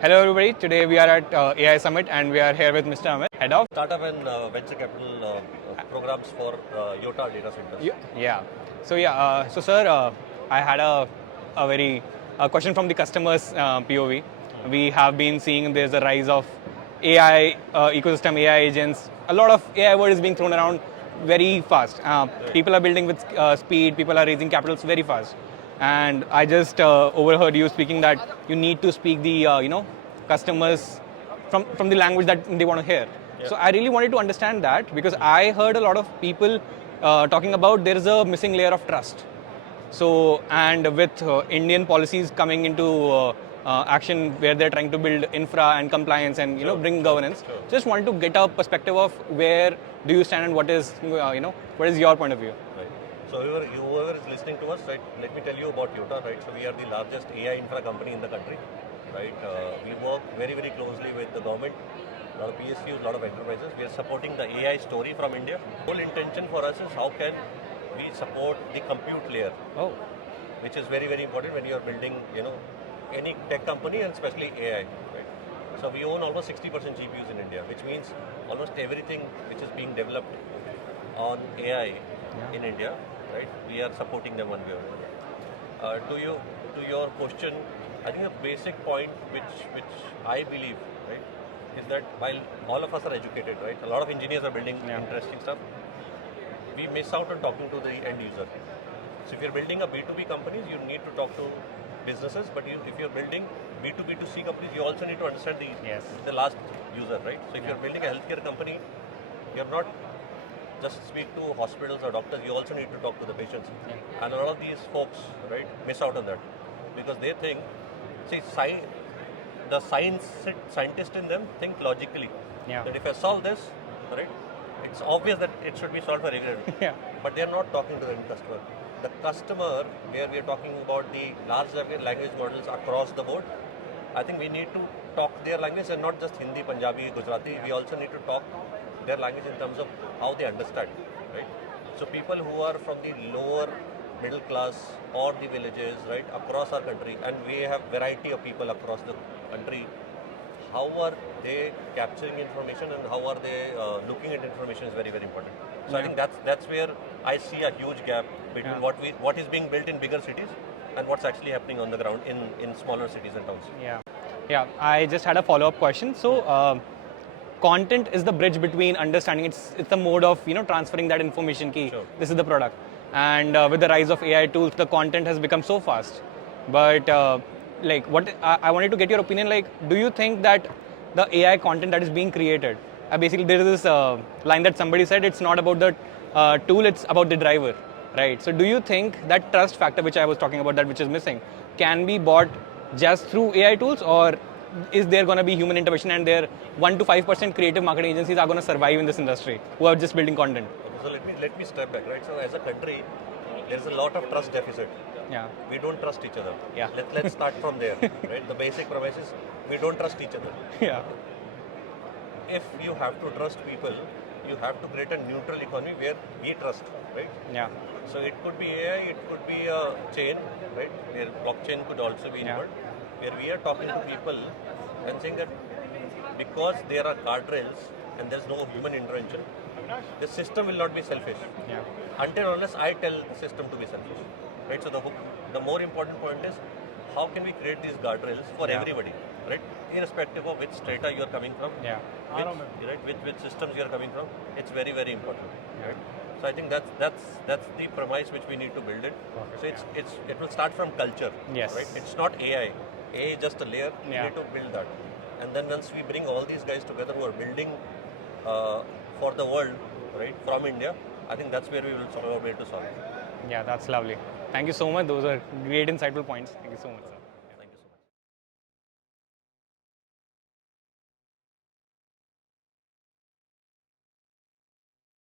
Hello everybody, today we are at AI Summit and we are here with Mr. Amit, head of Startup and venture capital programs for Yotta data centers. Yeah. So sir, I had a question from the customers POV. We have been seeing there's a rise of AI ecosystem, AI agents. A lot of AI word is being thrown around very fast. People are building with speed. People are raising capitals very fast. And I just overheard you speaking that you need to speak the customers from the language that they want to hear. So I really wanted to understand that because I heard a lot of people talking about there is a missing layer of trust. So and with Indian policies coming into action where they're trying to build infra and compliance and bring governance, just wanted to get a perspective of where do you stand and what is what is your point of view. Right. So whoever is listening to us, right? Let me tell you about Yotta, right? So we are the largest AI infra company in the country, right? We work very closely with the government, a lot of PSUs, a lot of enterprises. We are supporting the AI story from India. Whole intention for us is how can we support the compute layer, which is very important when you are building, any tech company and especially AI. Right? So we own almost 60% GPUs in India, which means almost everything which is being developed on AI in India, right? We are supporting them one way or another. To your question, I think a basic point which I believe, right, is that while all of us are educated, right, a lot of engineers are building interesting stuff, we miss out on talking to the end user. So if you're building a B2B companies, you need to talk to businesses, but if you're building B2B2C companies, you also need to understand the last user, right? So if you're building a healthcare company, you're not just speak to hospitals or doctors, you also need to talk to the patients. And a lot of these folks, right, miss out on that because they think, the scientist in them think logically. That if I solve this, right, it's obvious that it should be solved for everyone. But they're not talking to the end customer. The customer, where we are talking about the large language models across the board, I think we need to talk their language and not just Hindi, Punjabi, Gujarati. We also need to talk their language in terms of how they understand, right? So people who are from the lower middle class or the villages, right, across our country, and we have variety of people across the country, how are they capturing information and how are they looking at information is very important. So I think that's where I see a huge gap between what is being built in bigger cities and what's actually happening on the ground in smaller cities and towns. Yeah. I just had a follow-up question. So content is the bridge between understanding. It's the mode of transferring that information. Key. This is the product, and with the rise of AI tools, the content has become so fast. But what I wanted to get your opinion. Do you think that the AI content that is being created, basically there is this line that somebody said, it's not about the tool, it's about the driver, right? So do you think that trust factor, which I was talking about, that which is missing, can be bought just through AI tools, or is there going to be human intervention and their 1 to 5% creative marketing agencies are going to survive in this industry who are just building content? So let me step back, right? So as a country, there's a lot of trust deficit. We don't trust each other. Let's start from there, right? The basic premise is we don't trust each other. If you have to trust people, you have to create a neutral economy where we trust, right? So it could be AI, it could be a chain, right? Where blockchain could also be involved, where we are talking to people and saying that because there are guardrails and there's no human intervention, the system will not be selfish. Until unless I tell the system to be selfish, right? So the more important point is how can we create these guardrails for everybody, right? Irrespective of which strata you are coming from, which systems you are coming from, it's very important, right? So I think that's the premise which we need to build it. So it will start from culture, right? It's not AI. AI is just a layer. We need to build that, and then once we bring all these guys together who are building for the world, right, from India, I think that's where we will solve our way to solve it. Yeah, that's lovely. Thank you so much. Those are great insightful points. Thank you so much, sir.